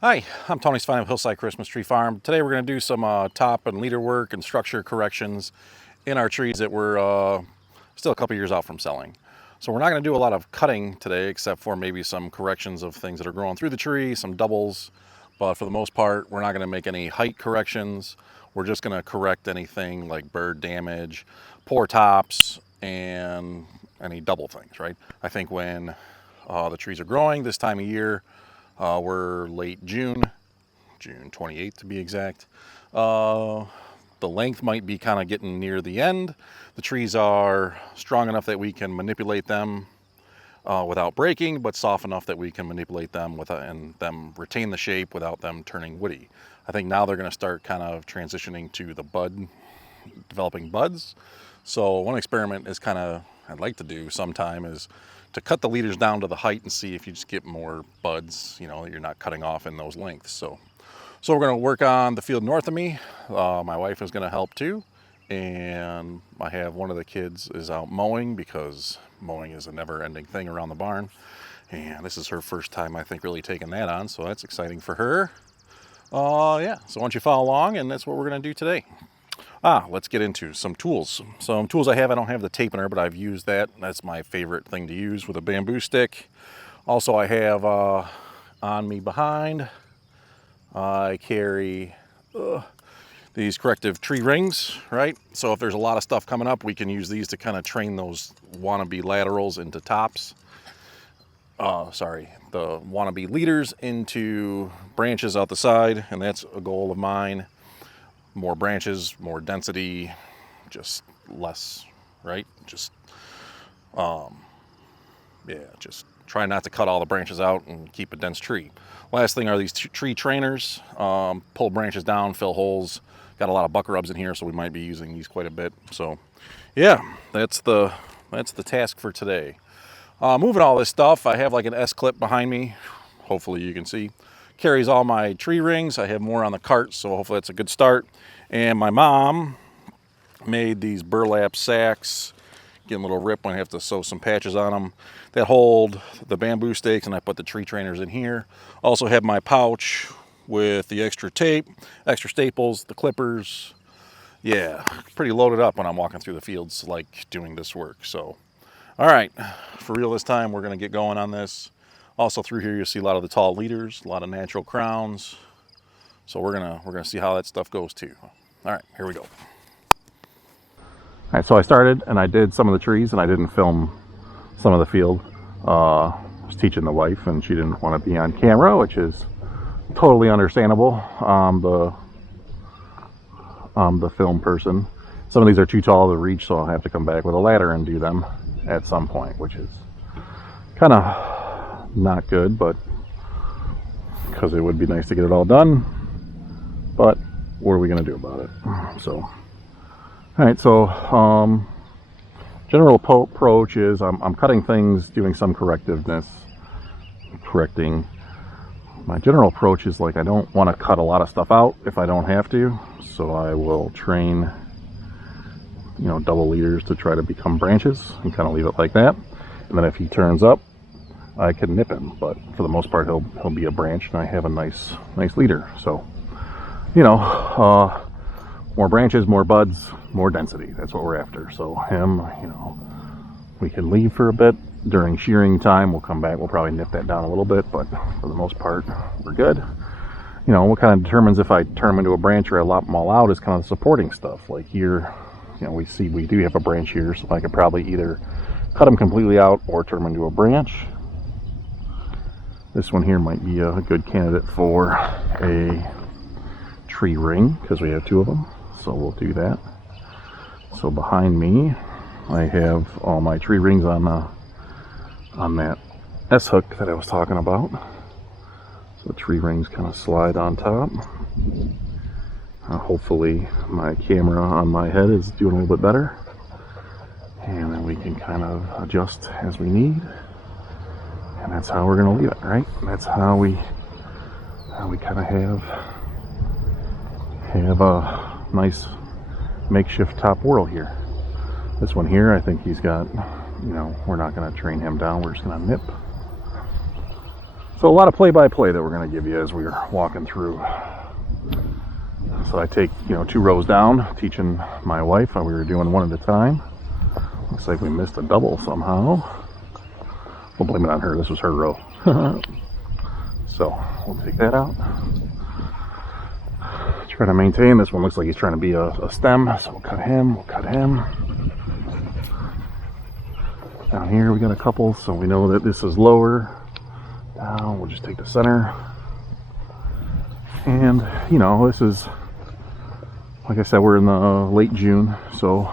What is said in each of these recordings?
Hi, I'm Tony Svine of Hillside Christmas Tree Farm. Today we're going to do some top and leader work and structure corrections in our trees that we're still a couple years out from selling. So we're not going to do a lot of cutting today, except for maybe some corrections of things that are growing through the tree, some doubles. But for the most part, we're not going to make any height corrections. We're just going to correct anything like bird damage, poor tops, and any double things, right? I think when the trees are growing this time of year, we're late June 28th to be exact. The length might be kind of getting near the end. The trees are strong enough that we can manipulate them without breaking, but soft enough that we can manipulate them and them retain the shape without them turning woody. I think now they're going to start kind of transitioning to the developing buds. So one experiment is kind of I'd like to do sometime is to cut the leaders down to the height and see if you just get more buds, you're not cutting off in those lengths. So we're going to work on the field north of me. My wife is going to help too. And I have one of the kids is out mowing because mowing is a never ending thing around the barn. And this is her first time, I think, really taking that on. So that's exciting for her. Yeah, so why don't you follow along, and that's what we're going to do today. Let's get into some tools. Some tools I don't have the tapener, but I've used that. That's my favorite thing to use with a bamboo stick. Also, I have on me behind, I carry these corrective tree rings, right? So if there's a lot of stuff coming up, we can use these to kind of train those wannabe laterals into tops. The wannabe leaders into branches out the side, and that's a goal of mine. More branches, more density, just less, right? Just try not to cut all the branches out and keep a dense tree. Last thing are these tree trainers. Pull branches down, fill holes. Got a lot of buck rubs in here, so we might be using these quite a bit. So yeah, that's the task for today. Moving all this stuff, I have like an S-clip behind me. Hopefully you can see. Carries all my tree rings. I have more on the cart, so hopefully that's a good start. And my mom made these burlap sacks, getting a little rip when I have to sew some patches on them, that hold the bamboo stakes, and I put the tree trainers in here. Also have my pouch with the extra tape, extra staples, the clippers. Yeah, pretty loaded up when I'm walking through the fields like doing this work. So, all right, for real this time, we're gonna get going on this. Also through here, you'll see a lot of the tall leaders, a lot of natural crowns. So we're gonna see how that stuff goes too. All right, here we go. All right, so I started and I did some of the trees and I didn't film some of the field. I was teaching the wife and she didn't want to be on camera, which is totally understandable. The film person. Some of these are too tall to reach, so I'll have to come back with a ladder and do them at some point, which is kind of not good, but because it would be nice to get it all done, but what are we going to do about it? So all right, so general approach is I'm cutting things, doing some correcting. My general approach is like I don't want to cut a lot of stuff out if I don't have to, so I will train double leaders to try to become branches and kind of leave it like that, and then if he turns up, I can nip him, but for the most part he'll be a branch and I have a nice leader. So more branches, more buds, more density, that's what we're after. So him, we can leave for a bit during shearing time. We'll come back, we'll probably nip that down a little bit, but for the most part we're good. What kind of determines if I turn them into a branch or I lop them all out is kind of the supporting stuff. Like here, we do have a branch here, so I could probably either cut them completely out or turn them into a branch. This one here might be a good candidate for a tree ring because we have two of them, so we'll do that. So behind me I have all my tree rings on that S-hook that I was talking about. So the tree rings kind of slide on top. Hopefully my camera on my head is doing a little bit better, and then we can kind of adjust as we need. And that's how we're going to leave it, right? And that's how we kind of have a nice makeshift top whorl here. This one here, I think he's got, we're not going to train him down. We're just going to nip. So a lot of play-by-play that we're going to give you as we're walking through. So I take, 2 rows down, teaching my wife how we were doing one at a time. Looks like we missed a double somehow. We'll blame it on her. This was her row. So we'll take that out. Try to maintain. This one looks like he's trying to be a stem, so we'll cut him. Down here we got a couple, so we know that this is lower. Down, we'll just take the center. And, this is, like I said, we're in the late June, so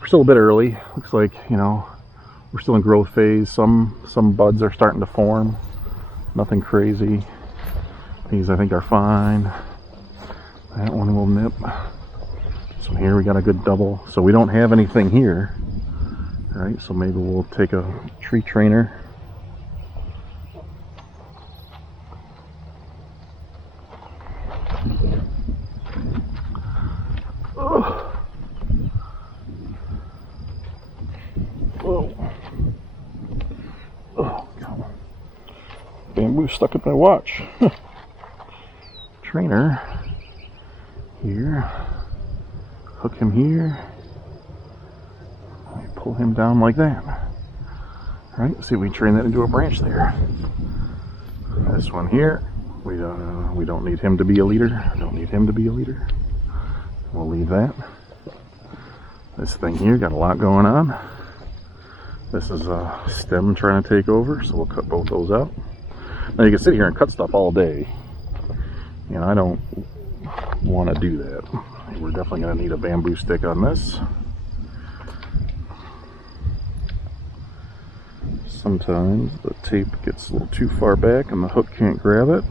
we're still a bit early. Looks like, we're still in growth phase. Some buds are starting to form. Nothing crazy. These I think are fine. That one will nip. So here we got a good double. So we don't have anything here. All right, so maybe we'll take a tree trainer. Oh. Whoa. Oh, God. Bamboo stuck in my watch. Trainer. Here. Hook him here. Pull him down like that. All right, see if we can train that into a branch there. This one here, we don't need him to be a leader. We'll leave that. This thing here got a lot going on. This is a stem trying to take over, so we'll cut both those out. Now you can sit here and cut stuff all day. I don't want to do that. We're definitely going to need a bamboo stick on this. Sometimes the tape gets a little too far back and the hook can't grab it.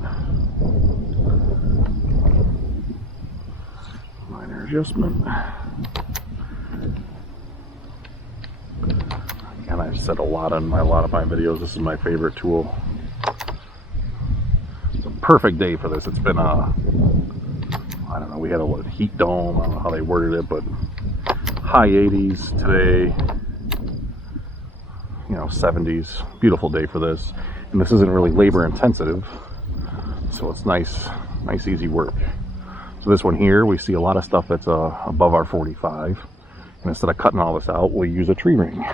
Minor adjustment. And I've said a lot of my videos, this is my favorite tool. It's a perfect day for this. It's been I don't know, we had a heat dome, I don't know how they worded it, but high 80s today, 70s. Beautiful day for this. And this isn't really labor intensive, so it's nice easy work. So this one here, we see a lot of stuff that's above our 45. And instead of cutting all this out, we'll use a tree ring.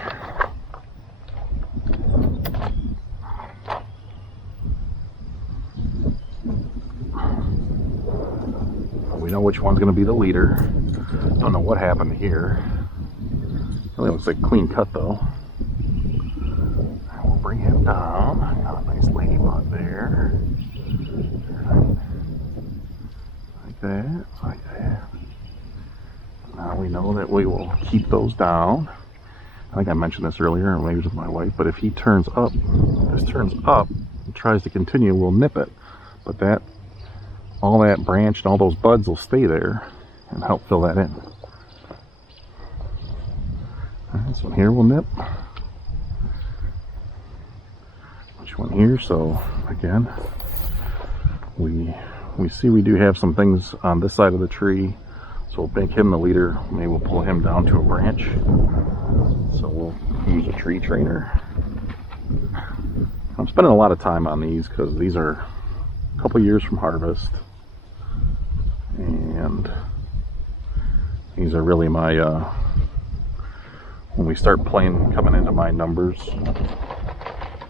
We know which one's going to be the leader. Don't know what happened here. Really looks like a clean cut though. We'll bring him down. Got a nice ladybug there. Like that. Now we know that we will keep those down. I think I mentioned this earlier, or maybe it was with my wife, but if he turns up, if this turns up and tries to continue, we'll nip it. But all that branch and all those buds will stay there and help fill that in. This one here will nip. Which one here? So again, we see we do have some things on this side of the tree. So we'll make him the leader. Maybe we'll pull him down to a branch. So we'll use a tree trainer. I'm spending a lot of time on these because these are a couple years from harvest. And these are really my, when we start coming into my numbers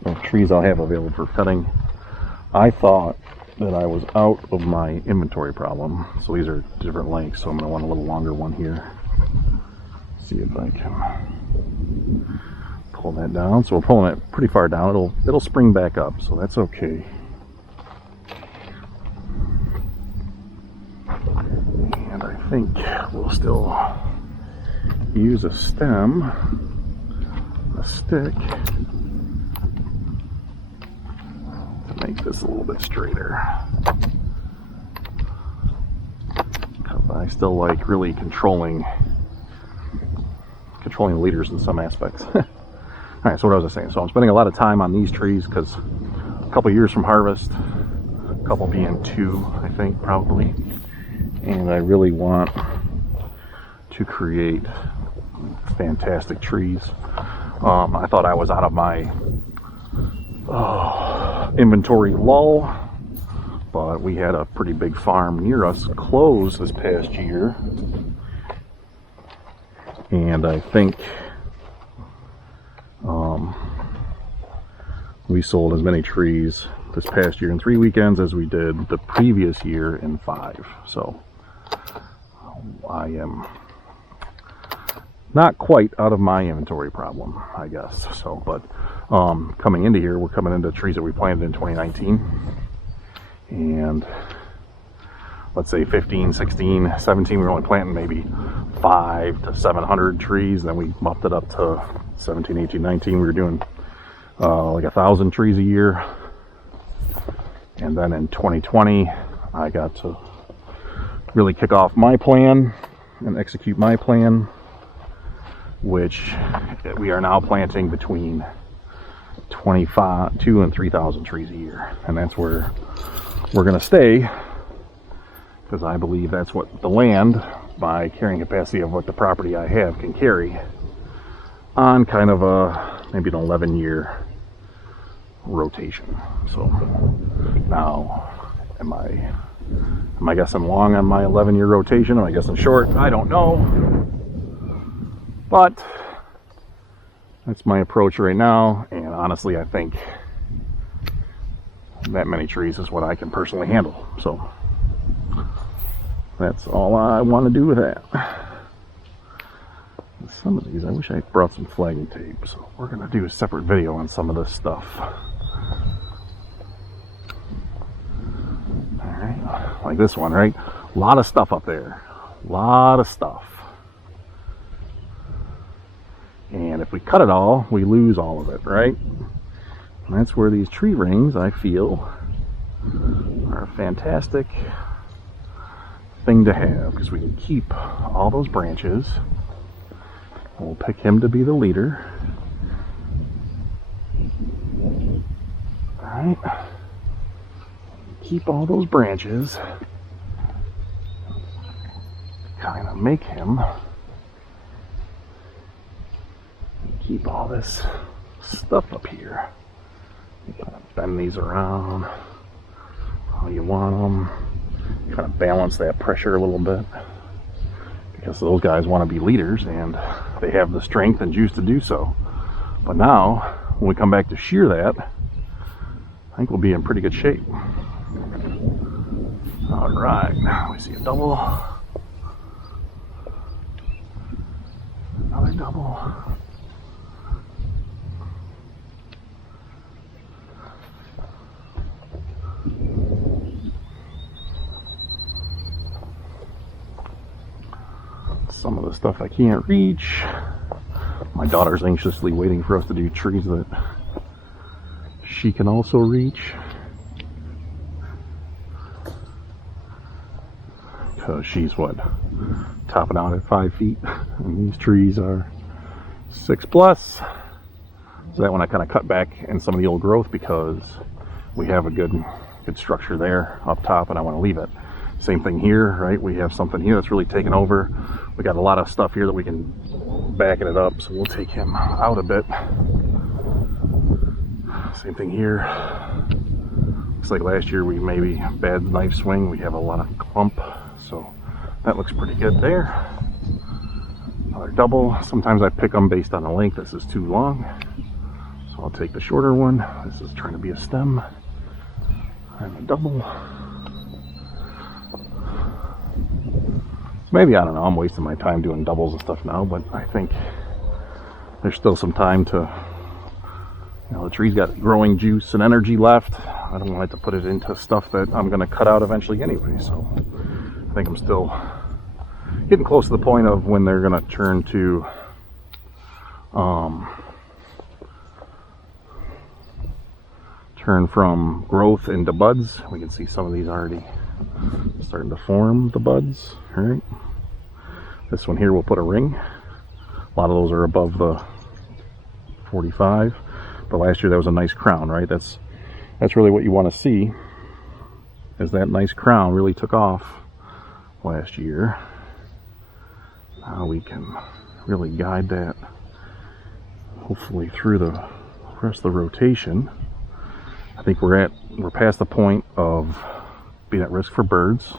of trees I'll have available for cutting. I thought that I was out of my inventory problem. So these are different lengths, so I'm going to want a little longer one here. See if I can pull that down. So we're pulling it pretty far down. It'll spring back up, so that's okay. And I think we'll still use a stem, a stick, to make this a little bit straighter. I still like really controlling leaders in some aspects. Alright, so what I was saying, so I'm spending a lot of time on these trees because a couple years from harvest, a couple being 2, I think, probably. And I really want to create fantastic trees. I thought I was out of my inventory lull, but we had a pretty big farm near us close this past year, and I think we sold as many trees this past year in 3 weekends as we did the previous year in 5. So I am not quite out of my inventory problem, I guess. So, but coming into here, we're coming into trees that we planted in 2019, and let's say 15, 16, 17, we were only planting maybe 500 to 700 trees. Then we bumped it up to 17, 18, 19. We were doing like 1,000 trees a year. And then in 2020, I got to really kick off my plan and execute my plan, which we are now planting between 2 and 3,000 trees a year. And that's where we're going to stay, because I believe that's what the land, by carrying capacity of what the property I have can carry, on kind of a maybe an 11-year rotation. So now, am I guessing long on my 11-year rotation? Am I guessing short? I don't know, but that's my approach right now. And honestly, I think that many trees is what I can personally handle. So that's all I want to do with that. Some of these, I wish I brought some flagging tape, so we're going to do a separate video on some of this stuff. Alright, like this one, right? A lot of stuff up there. A lot of stuff. And if we cut it all, we lose all of it, right? And that's where these tree rings, I feel, are a fantastic thing to have, because we can keep all those branches. We'll pick him to be the leader. Alright. Keep all those branches. Kind of make him. Keep all this stuff up here. You kind of bend these around how you want them. Kind of balance that pressure a little bit, because those guys want to be leaders and they have the strength and juice to do so. But now, when we come back to shear that, I think we'll be in pretty good shape. All right, now we see a double. Another double. Some of the stuff I can't reach. My daughter's anxiously waiting for us to do trees that she can also reach, because she's topping out at 5 feet, and these trees are 6+. So that one I kind of cut back in some of the old growth, because we have a good structure there up top, and I want to leave it. Same thing here, right? We have something here that's really taken over. We got a lot of stuff here that we can back it up, so we'll take him out a bit. Same thing here. Looks like last year we maybe bad knife swing. We have a lot of clump, so that looks pretty good there. Another double. Sometimes I pick them based on the length. This is too long, so I'll take the shorter one. This is trying to be a stem. And a double. Maybe, I don't know, I'm wasting my time doing doubles and stuff now, but I think there's still some time to, the tree's got growing juice and energy left. I don't want to put it into stuff that I'm going to cut out eventually anyway, so I think I'm still getting close to the point of when they're going to turn to turn from growth into buds. We can see some of these already starting to form the buds. All right, this one here we'll put a ring. A lot of those are above the 45, but last year that was a nice crown, right? That's really what you want to see, is that nice crown really took off last year. Now we can really guide that hopefully through the rest of the rotation. I think we're past the point of being at risk for birds,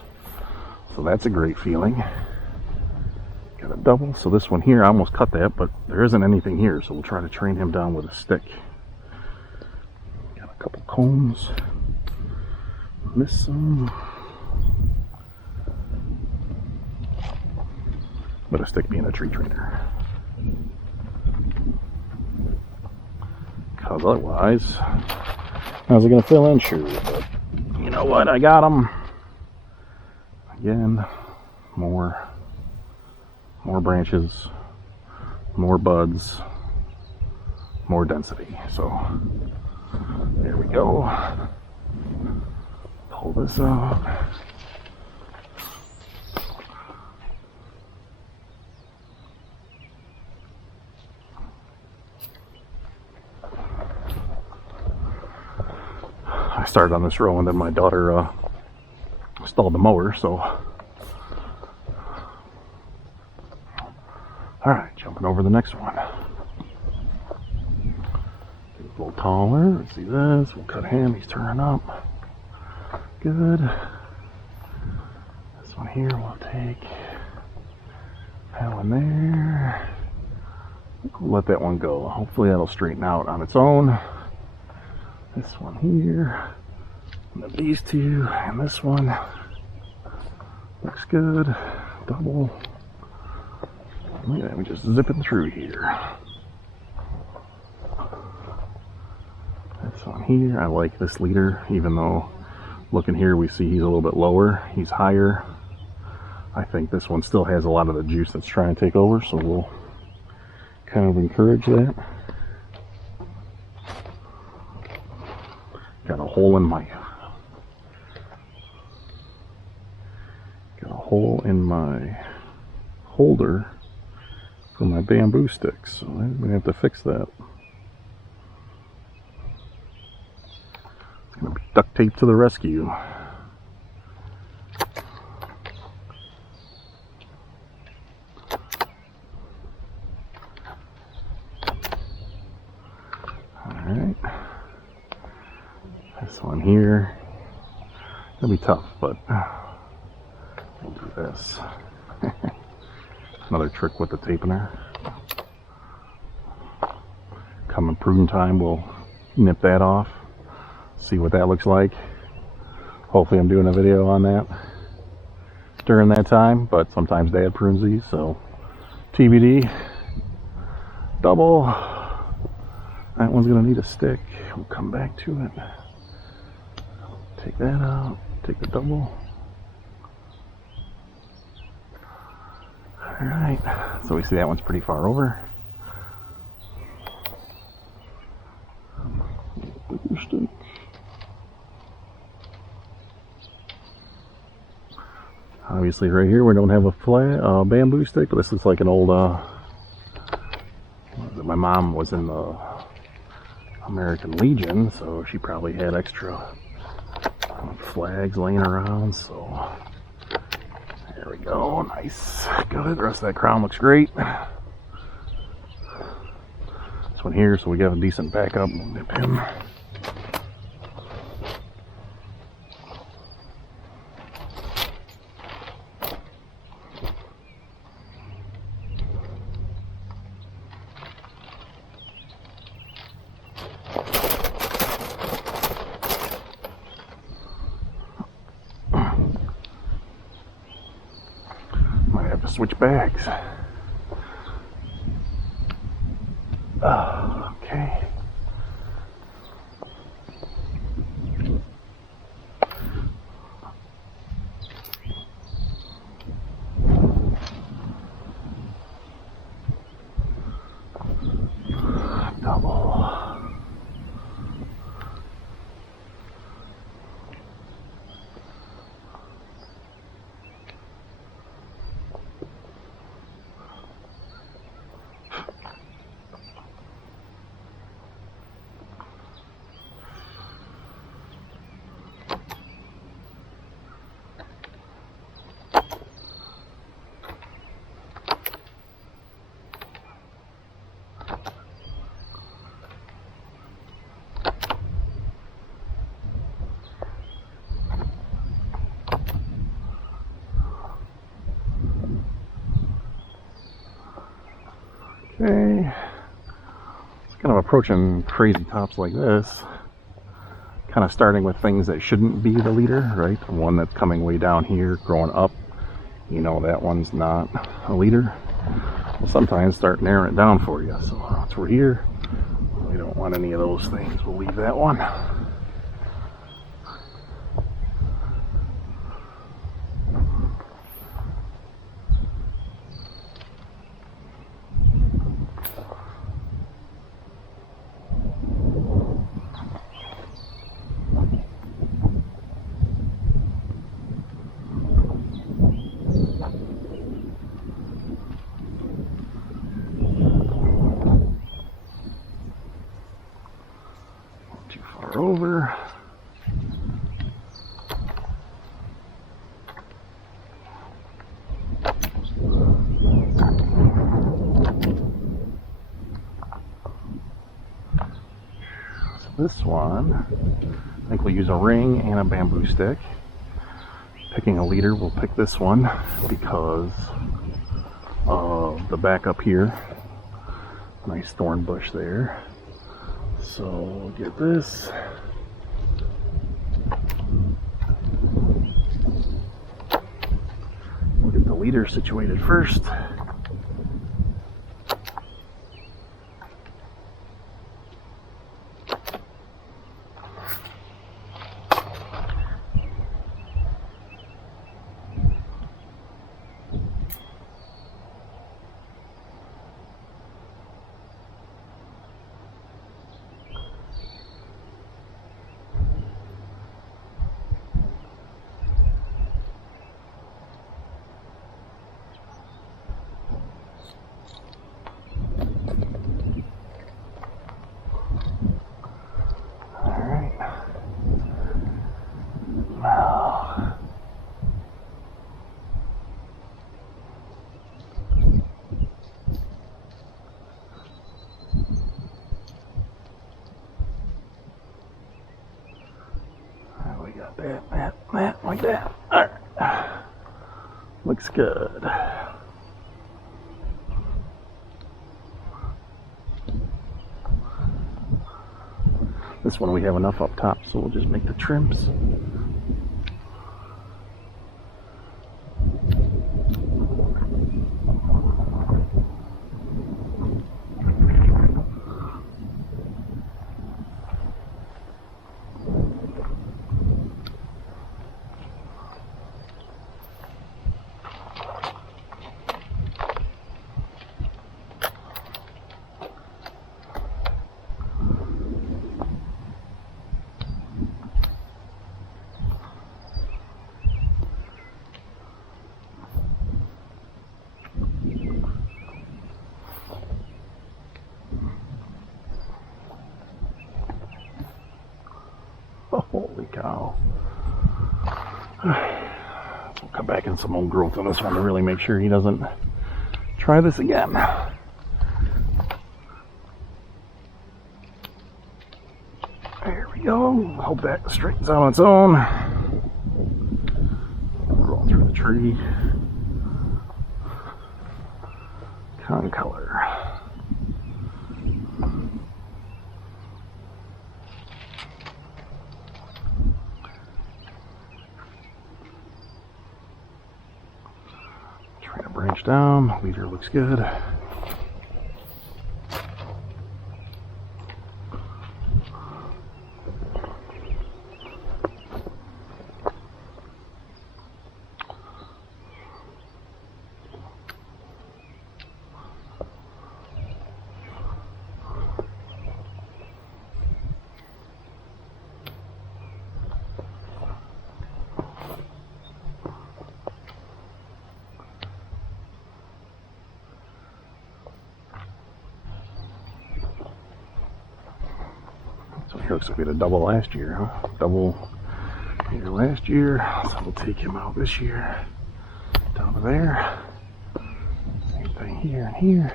so that's a great feeling. Got a double, so this one here, I almost cut that, but there isn't anything here, so we'll try to train him down with a stick. Got a couple combs. Miss some. But a stick being a tree trainer. Because otherwise, how's it going to fill in? Sure, but you know what? I got them. Again, more branches, more buds, more density. So there we go. Pull this up. I started on this row and then my daughter stalled the mower, so alright, jumping over the next one. Get a little taller. Let's see this. We'll cut him. He's turning up. Good. This one here we'll take that one there. We'll let that one go. Hopefully that'll straighten out on its own. This one here. And then these two. And this one. Looks good. Double. Look at that, we're just zipping through here. This one here, I like this leader, even though looking here we see he's a little bit lower, he's higher. I think this one still has a lot of the juice that's trying to take over, so we'll kind of encourage that. Got a hole in my holder for my bamboo sticks, so I'm gonna have to fix that. It's gonna be duct tape to the rescue. Alright. This one here. It'll be tough, but we'll do this. Another trick with the tapener. Come in prune time, we'll nip that off. See what that looks like. Hopefully I'm doing a video on that during that time, but sometimes Dad prunes these, so TBD. Double. That one's gonna need a stick. We'll come back to it. Take that out. Take the double. Alright, so we see that one's pretty far over. Bigger stick. Obviously right here we don't have a flat bamboo stick, but this looks like an old my mom was in the American Legion, so she probably had extra flags laying around, so there we go. Nice. Good. The rest of that crown looks great. This one here, so we got a decent backup. We'll nip him. Switch bags. Okay. Double. Okay. It's kind of approaching crazy tops like this. Kind of starting with things that shouldn't be the leader, right? The one that's coming way down here, growing up. You know that one's not a leader. We'll sometimes start narrowing it down for you. So once we're here, we don't want any of those things. We'll leave that one. Too far over. This one, I think we'll use a ring and a bamboo stick. Picking a leader, we'll pick this one because of the back up here. Nice thorn bush there. So we'll get this. We'll get the leader situated first. That, like that. All right. Looks good. This one we have enough up top, so we'll just make the trims. Holy cow. We'll come back in some old growth on this one to really make sure he doesn't try this again. There we go. Hope that straightens out on its own. Roll through the tree. Con color. Try to branch down. Leader looks good. So here looks like we had a double last year, huh? Double here last year. So we'll take him out this year. Down to there. Same thing here and here.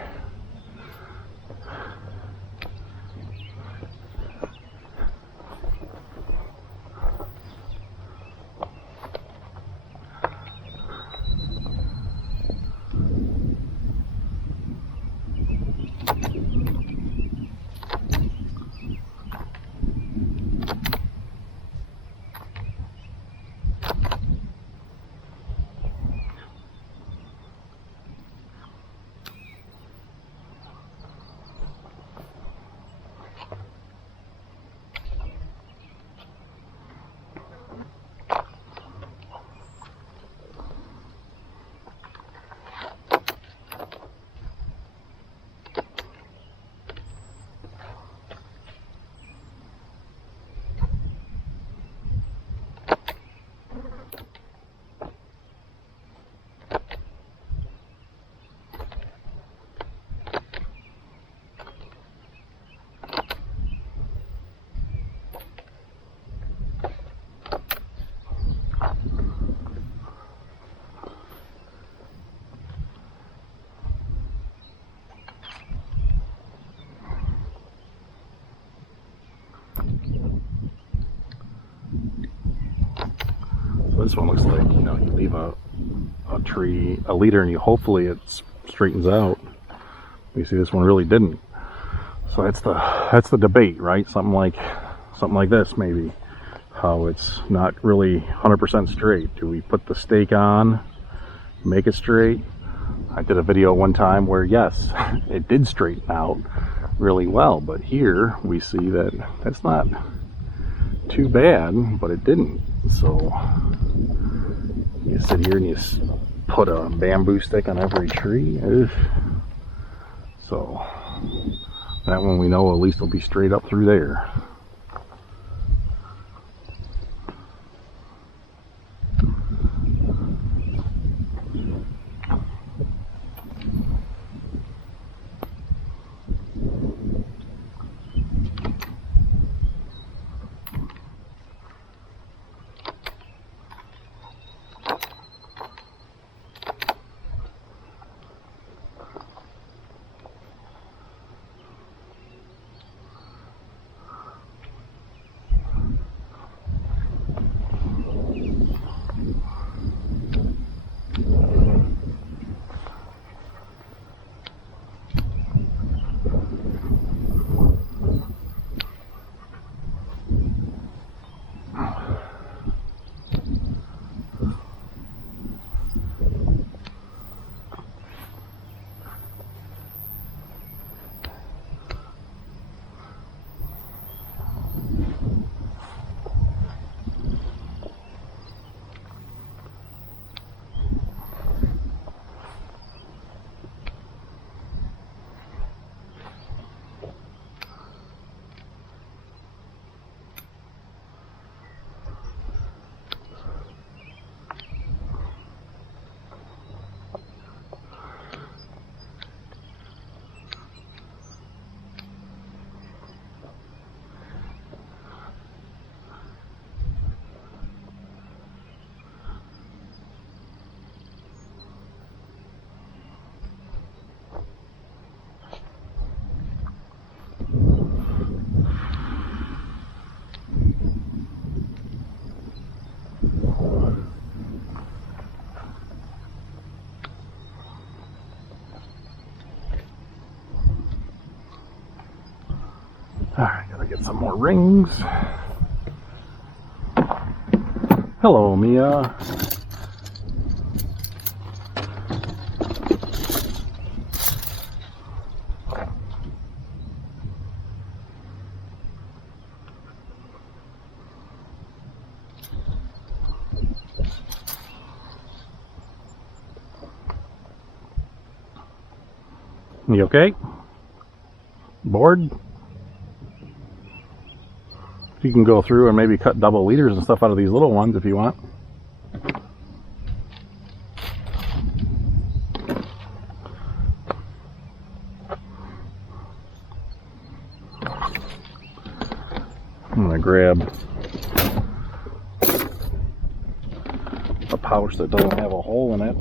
So this one looks like, you know, you leave a tree, a leader, and you hopefully it straightens out. You see, this one really didn't. So that's the debate, right? Something like this maybe, how it's not really 100% straight. Do we put the stake on, make it straight? I did a video one time where yes, it did straighten out really well, but here we see that that's not too bad, but it didn't. So you sit here and you put a bamboo stick on every tree. Ugh. So that one we know at least will be straight up through there. Alright, gotta get some more rings. Hello, Mia. You okay? Bored? You can go through and maybe cut double leaders and stuff out of these little ones if you want. I'm gonna grab a pouch that doesn't have a hole in it.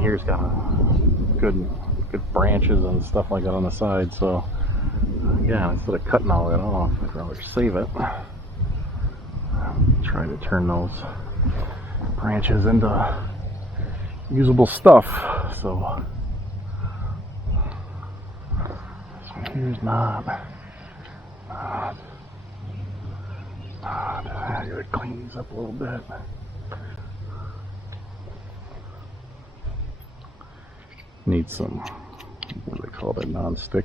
here's got good branches and stuff like that on the side, so yeah, instead of cutting all that off, I'd rather save it. Try to turn those branches into usable stuff. So here's not. I gotta clean these up a little bit. Need some, what do they call that, non-stick?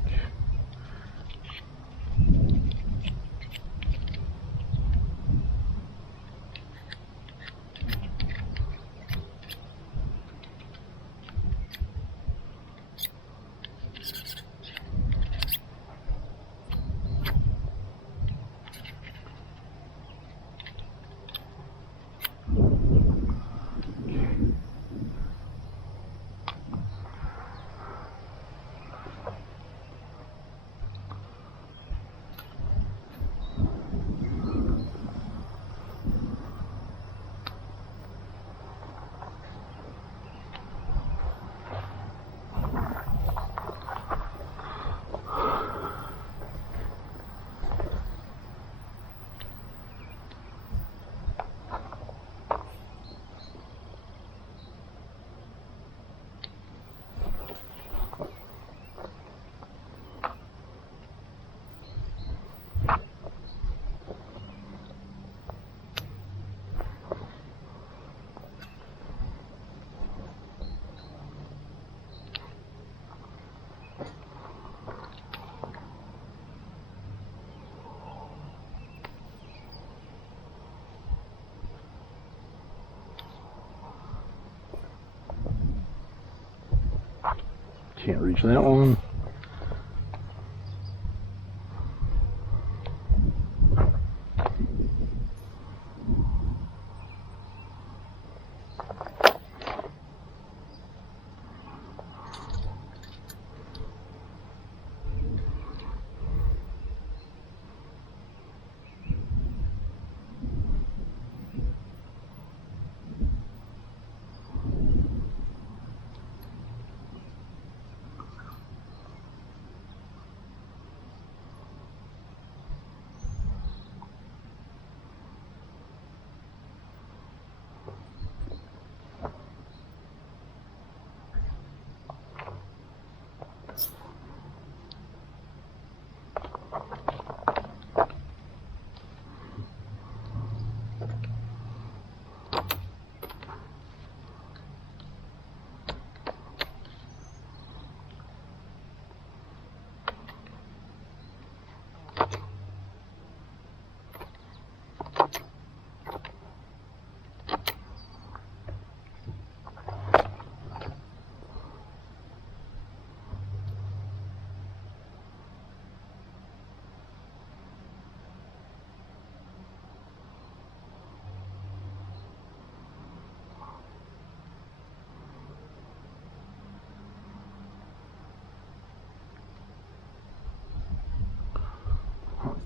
Can't reach that one.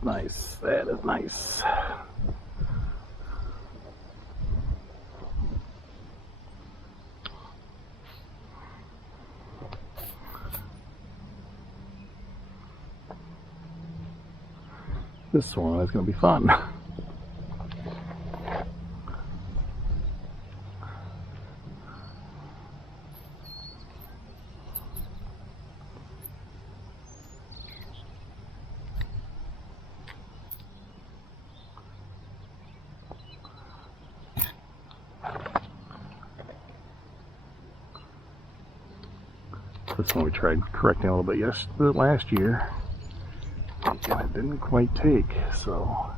Nice, that is nice. This one is going to be fun. This one we tried correcting a little bit last year, and it didn't quite take, so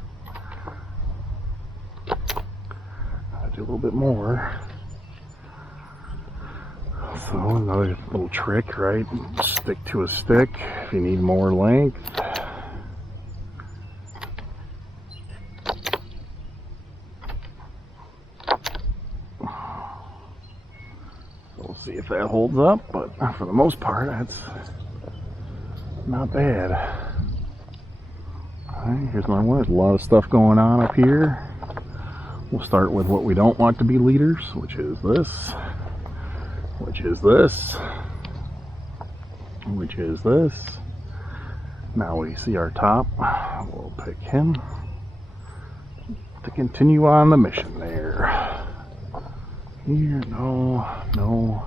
I'll do a little bit more. So another little trick, right? Stick to a stick if you need more length. We'll see if that holds up, but for the most part, that's not bad. Alright, here's my one. There's a lot of stuff going on up here. We'll start with what we don't want to be leaders, which is this. which is this, which is this. Now we see our top. We'll pick him to continue on the mission there. Here, no, no,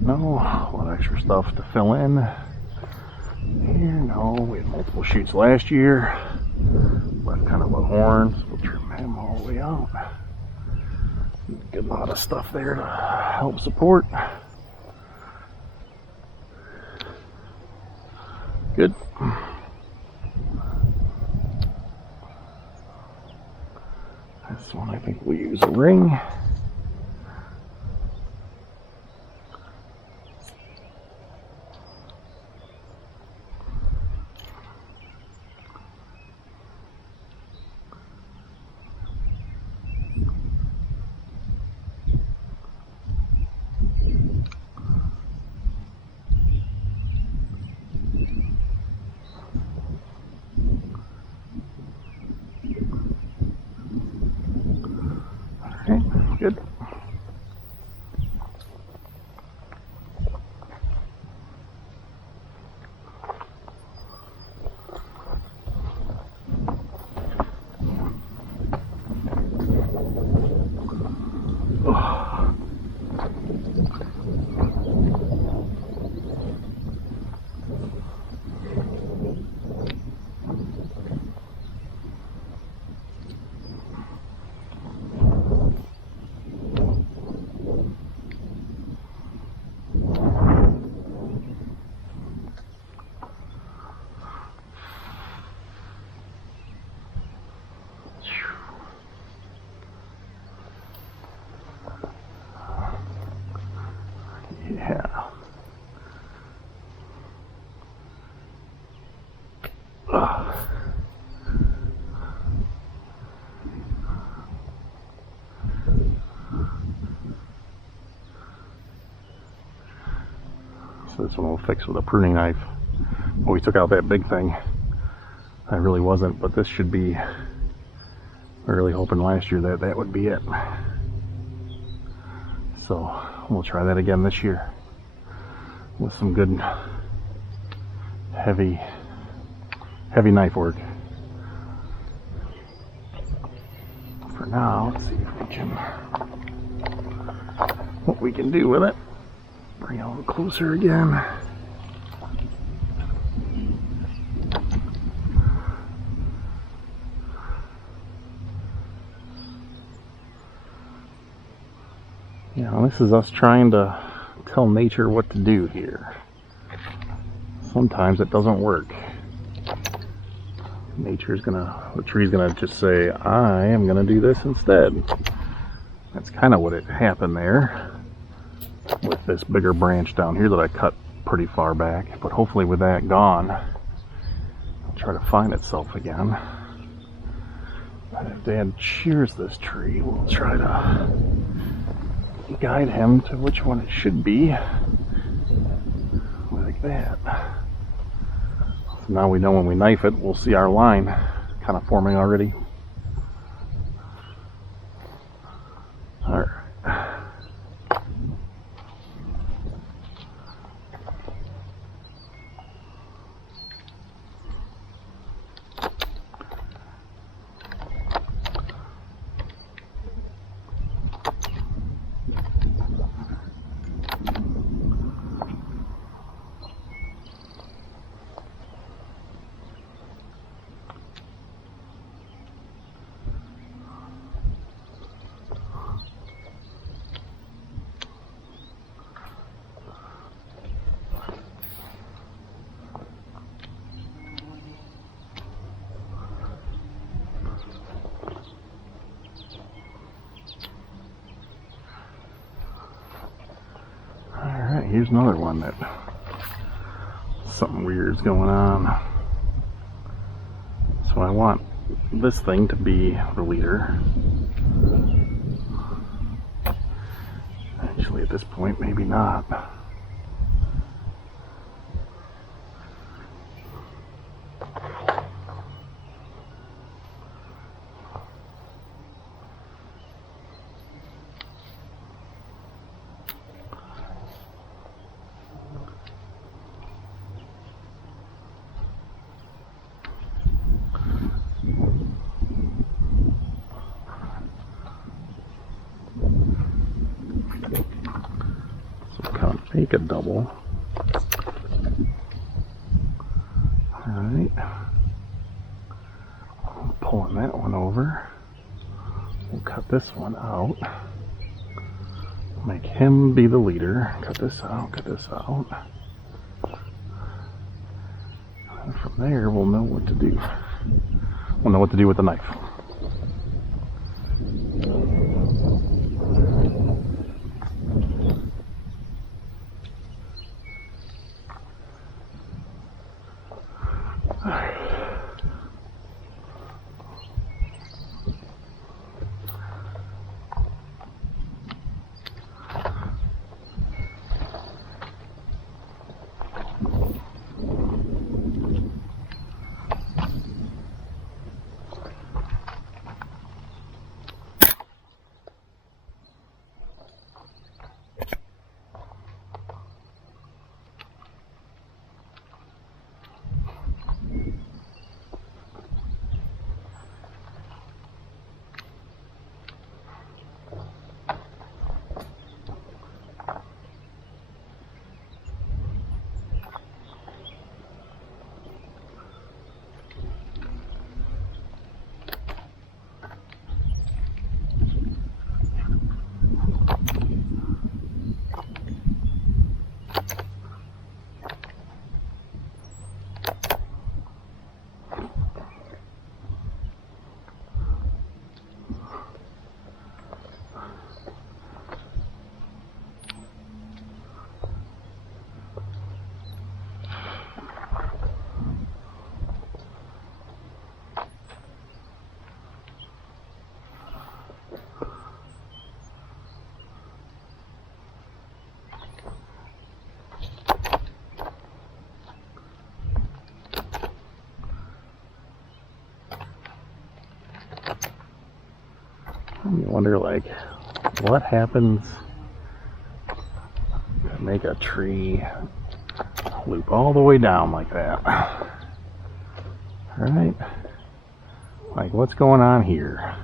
no. A lot of extra stuff to fill in. Here, no. We had multiple shoots last year. Left kind of a horn, so we'll trim him all the way out. Get a lot of stuff there to help support. Good. This one I think we'll use a ring. Okay, good. Yeah. So this one we'll fix with a pruning knife. Well, we took out that big thing. I really wasn't, but this should be. We're really hoping last year that would be it. So we'll try that again this year with some good heavy knife work. For now, let's see what we can do with it. Bring it a little closer again. You know, this is us trying to tell nature what to do here. Sometimes it doesn't work. The tree's gonna just say, I am gonna do this instead. That's kind of what it happened there with this bigger branch down here that I cut pretty far back. But hopefully with that gone, it'll try to find itself again. But if Dad shears this tree, we'll try to guide him to which one it should be, like that. So now we know when we knife it, we'll see our line kind of forming already. All right. Here's another one that something weird's going on. So I want this thing to be the leader. Actually, at this point, maybe not. make a double. Alright. Pulling that one over. We'll cut this one out. Make him be the leader. Cut this out, cut this out. And from there, we'll know what to do. We'll know what to do with the knife. You wonder, like, what happens to make a tree loop all the way down like that? Right? Like, what's going on here?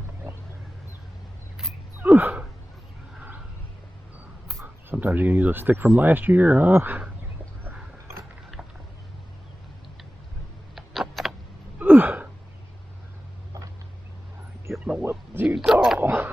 Sometimes you can use a stick from last year, huh? Getting a little too tall.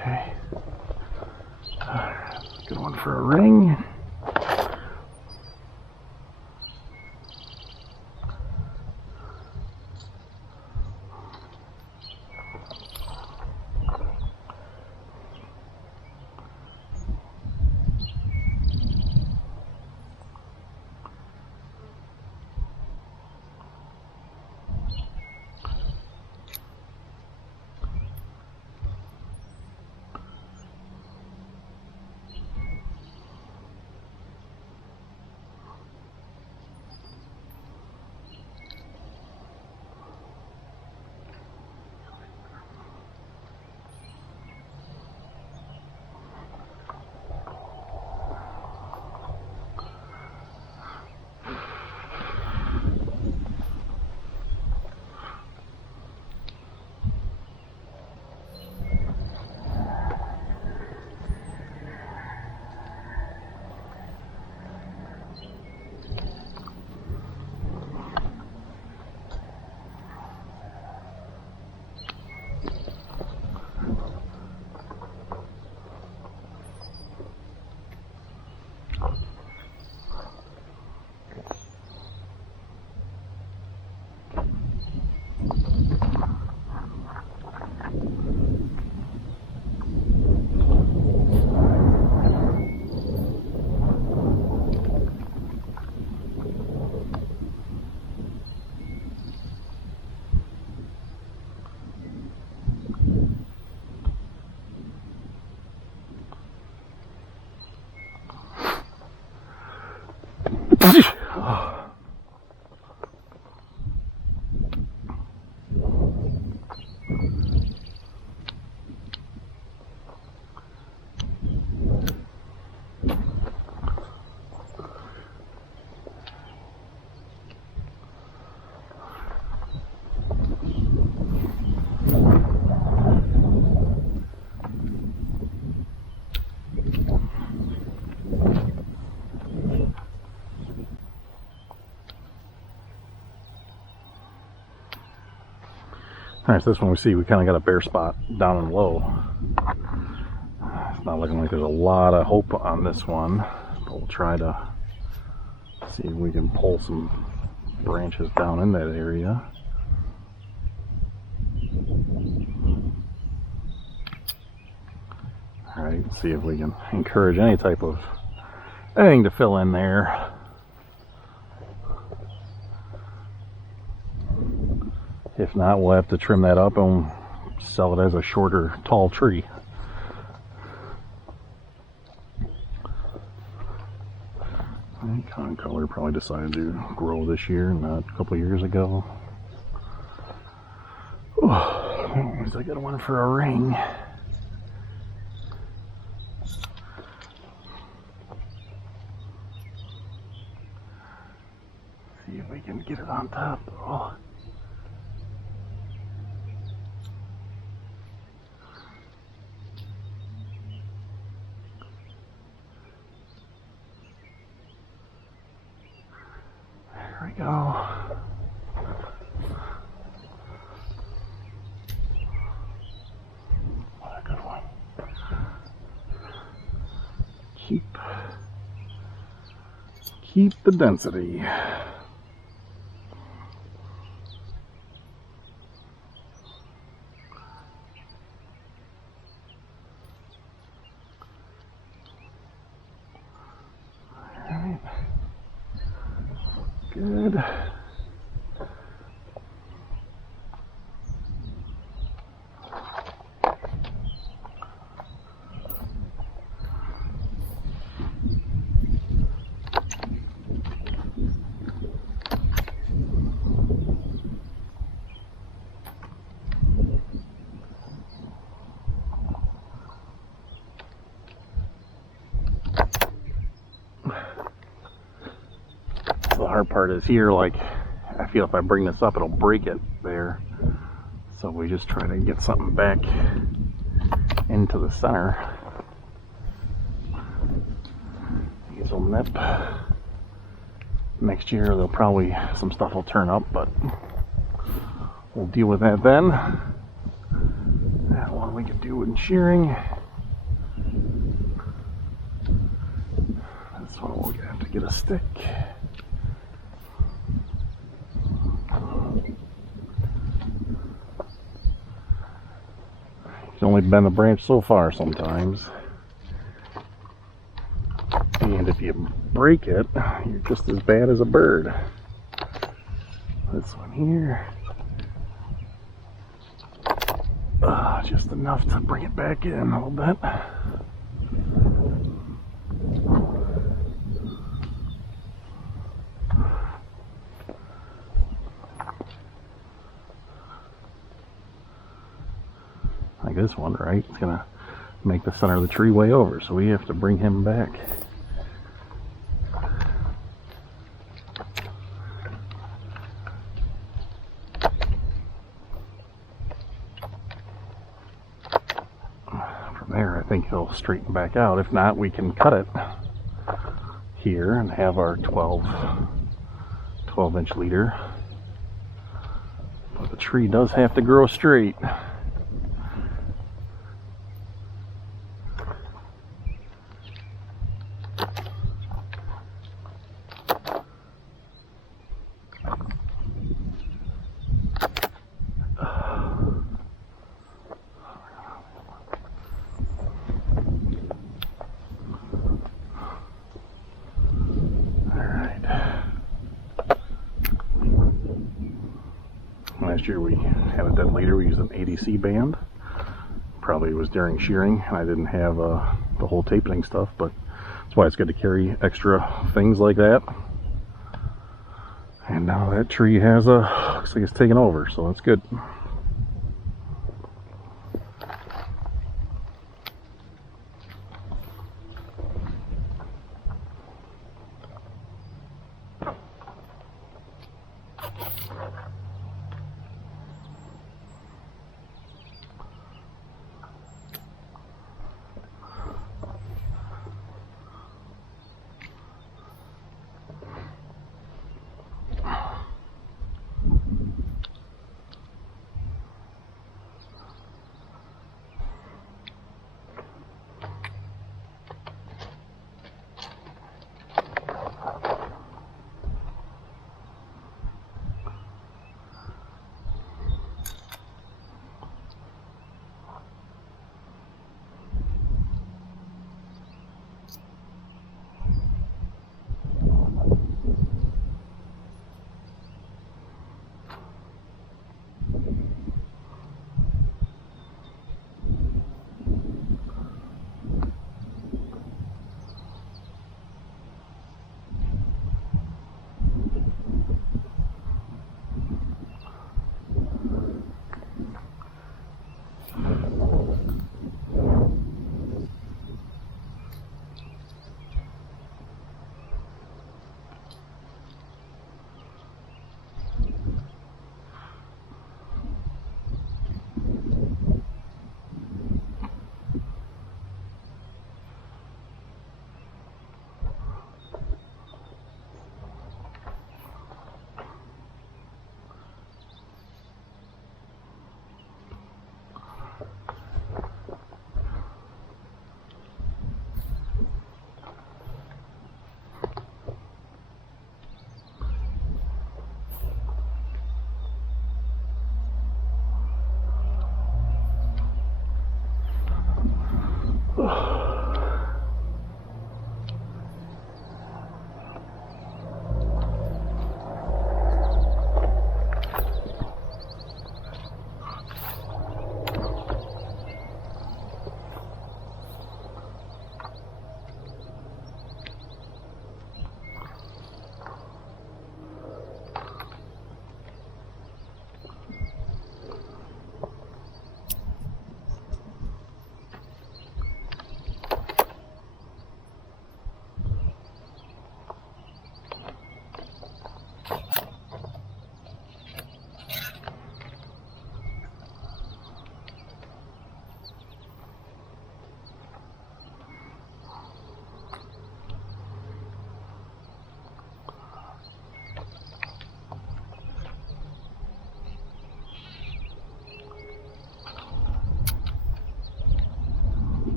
Okay. Good one for a ring. Alright, so this one we see we kind of got a bare spot down and low. It's not looking like there's a lot of hope on this one, but we'll try to see if we can pull some branches down in that area. Alright, see if we can encourage any type of anything to fill in there. If not, we'll have to trim that up and sell it as a shorter, tall tree. Con color probably decided to grow this year, not a couple years ago. Oh, at least I got one for a ring. See if we can get it on top. Oh. There we go. What a good one. Keep the density. Alright. Good. The hard part is here, like, I feel if I bring this up it'll break it there, so we just try to get something back into the center. These will nip. Next year there'll probably some stuff will turn up, but we'll deal with that then. That one we could do with shearing. This one we'll have to get a stick. Only bend the branch so far sometimes, and if you break it, you're just as bad as a bird. This one here, just enough to bring it back in a little bit. Like this one, right? It's gonna make the center of the tree way over, so we have to bring him back. From there, I think he'll straighten back out. If not, we can cut it here and have our 12-inch leader. But the tree does have to grow straight. Last year we had a dead leader. We used an ADC band. Probably it was during shearing and I didn't have the whole taping stuff, but that's why it's good to carry extra things like that. And now that tree has looks like it's taken over, so that's good.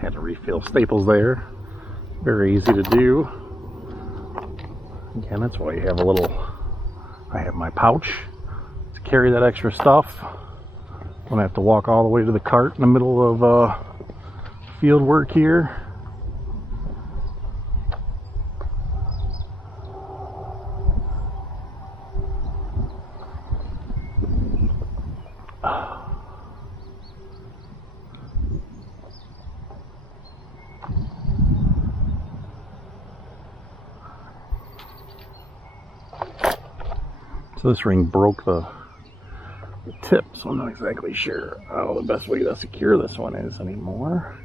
Had to refill staples there. Very easy to do. Again, that's why you have a little, I have my pouch to carry that extra stuff when I have to walk all the way to the cart in the middle of field work here. So this ring broke the tip, so I'm not exactly sure how the best way to secure this one is anymore.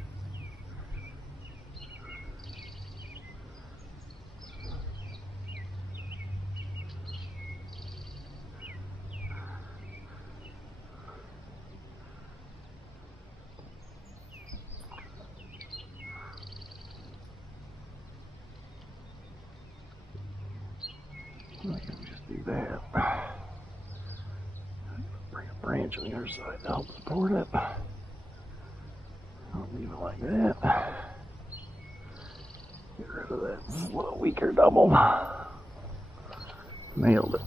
I can just do that. Bring a branch on the other side to help support it. I'll leave it like that. Get rid of that little weaker double. Nailed it.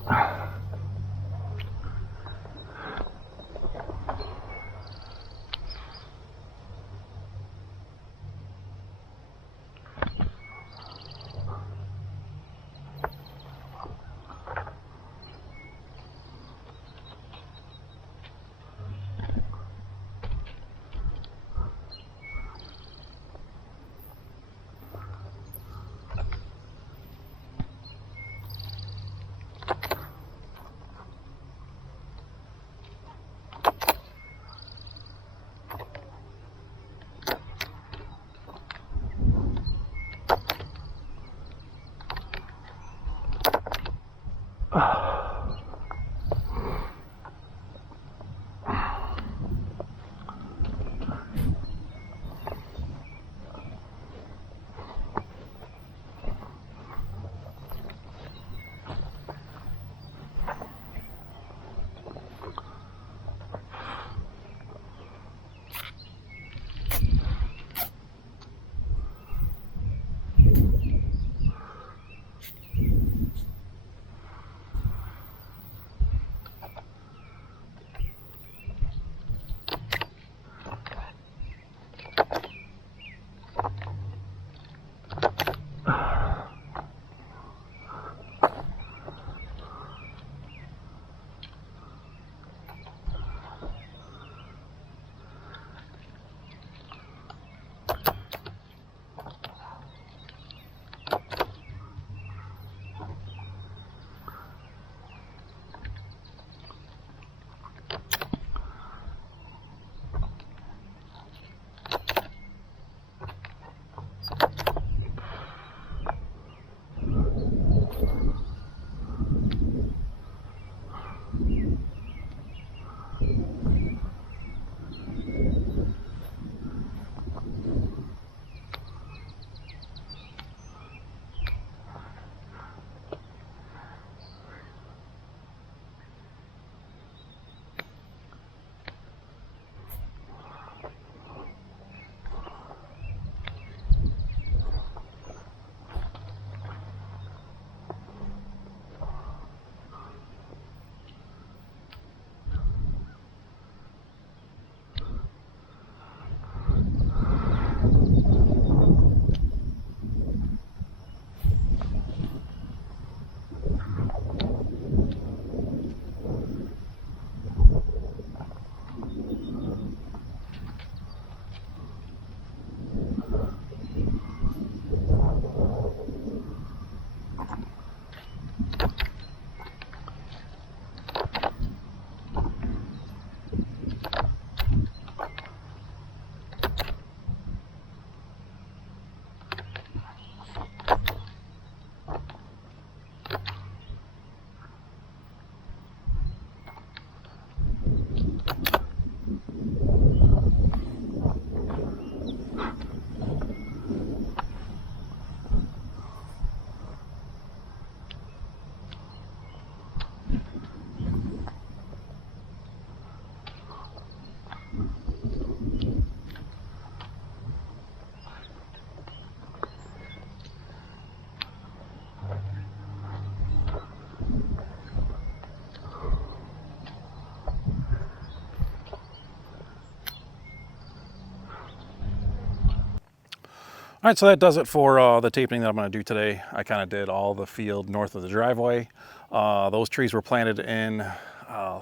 All right, so that does it for the tapening that I'm going to do today. I kind of did all the field north of the driveway. Those trees were planted in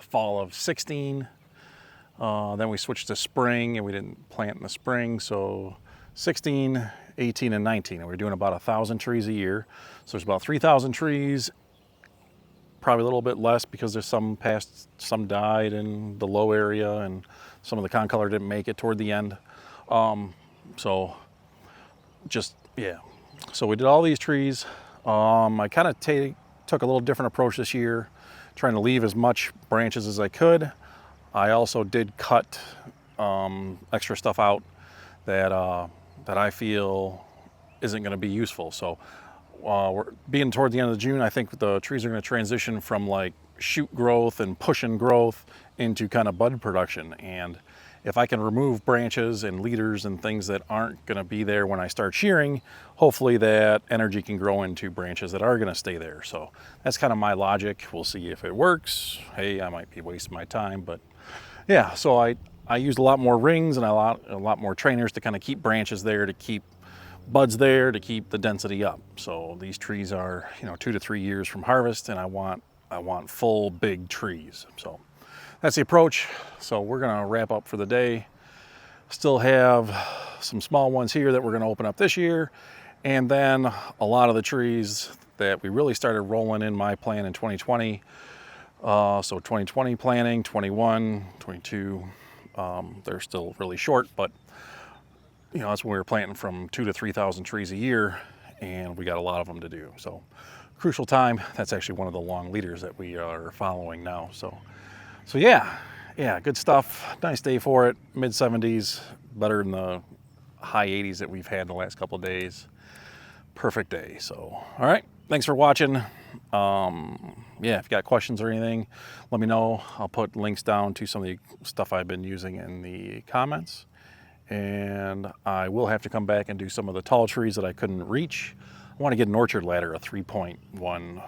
fall of 16. Then we switched to spring, and we didn't plant in the spring, so 16, 18, and 19. And we're doing about 1,000 trees a year. So there's about 3,000 trees, probably a little bit less because there's some passed, some died in the low area, and some of the concolor didn't make it toward the end. So we did all these trees. I kind of took a little different approach this year, trying to leave as much branches as I could. I also did cut extra stuff out that I feel isn't going to be useful. So we're being toward the end of June, I think the trees are going to transition from like shoot growth and pushing growth into kind of bud production. And if I can remove branches and leaders and things that aren't going to be there when I start shearing, hopefully that energy can grow into branches that are going to stay there. So that's kind of my logic. We'll see if it works. Hey, I might be wasting my time, but yeah. So I used a lot more rings and a lot more trainers to kind of keep branches there, to keep buds there, to keep the density up. So these trees are 2 to 3 years from harvest, and I want full big trees. So that's the approach. So we're gonna wrap up for the day. Still have some small ones here that we're gonna open up this year. And then a lot of the trees that we really started rolling in my plan in 2020. So 2020 planning, 21, 22, they're still really short, but that's when we were planting from 2,000 to 3,000 trees a year, and we got a lot of them to do. So crucial time. That's actually one of the long leaders that we are following now. So yeah, good stuff. Nice day for it. Mid 70s, better than the high 80s that we've had the last couple of days. Perfect day. So, all right. Thanks for watching. Yeah, if you got questions or anything, let me know. I'll put links down to some of the stuff I've been using in the comments. And I will have to come back and do some of the tall trees that I couldn't reach. I want to get an orchard ladder, a 3.1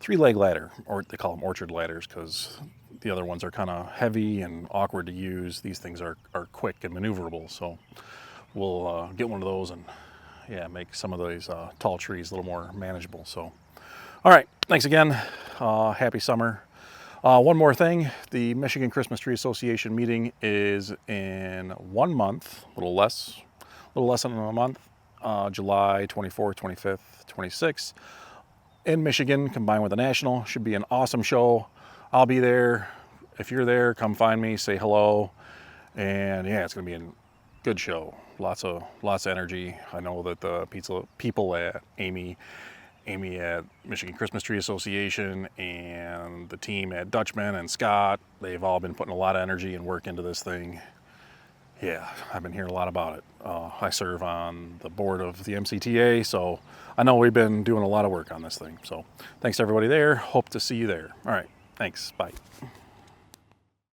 three-leg ladder, or they call them orchard ladders because the other ones are kind of heavy and awkward to use. These things are quick and maneuverable, so we'll get one of those and make some of these tall trees a little more manageable. So, all right, thanks again. Happy summer. One more thing, the Michigan Christmas Tree Association meeting is in 1 month, a little less than a month, July 24th, 25th, 26th. In Michigan, combined with the National. Should be an awesome show. I'll be there. If you're there, come find me, say hello. And yeah, it's gonna be a good show. Lots of energy. I know that the people at Amy at Michigan Christmas Tree Association and the team at Dutchman and Scott, they've all been putting a lot of energy and work into this thing. Yeah, I've been hearing a lot about it. I serve on the board of the MCTA, so I know we've been doing a lot of work on this thing. So thanks to everybody there. Hope to see you there. All right, thanks. Bye.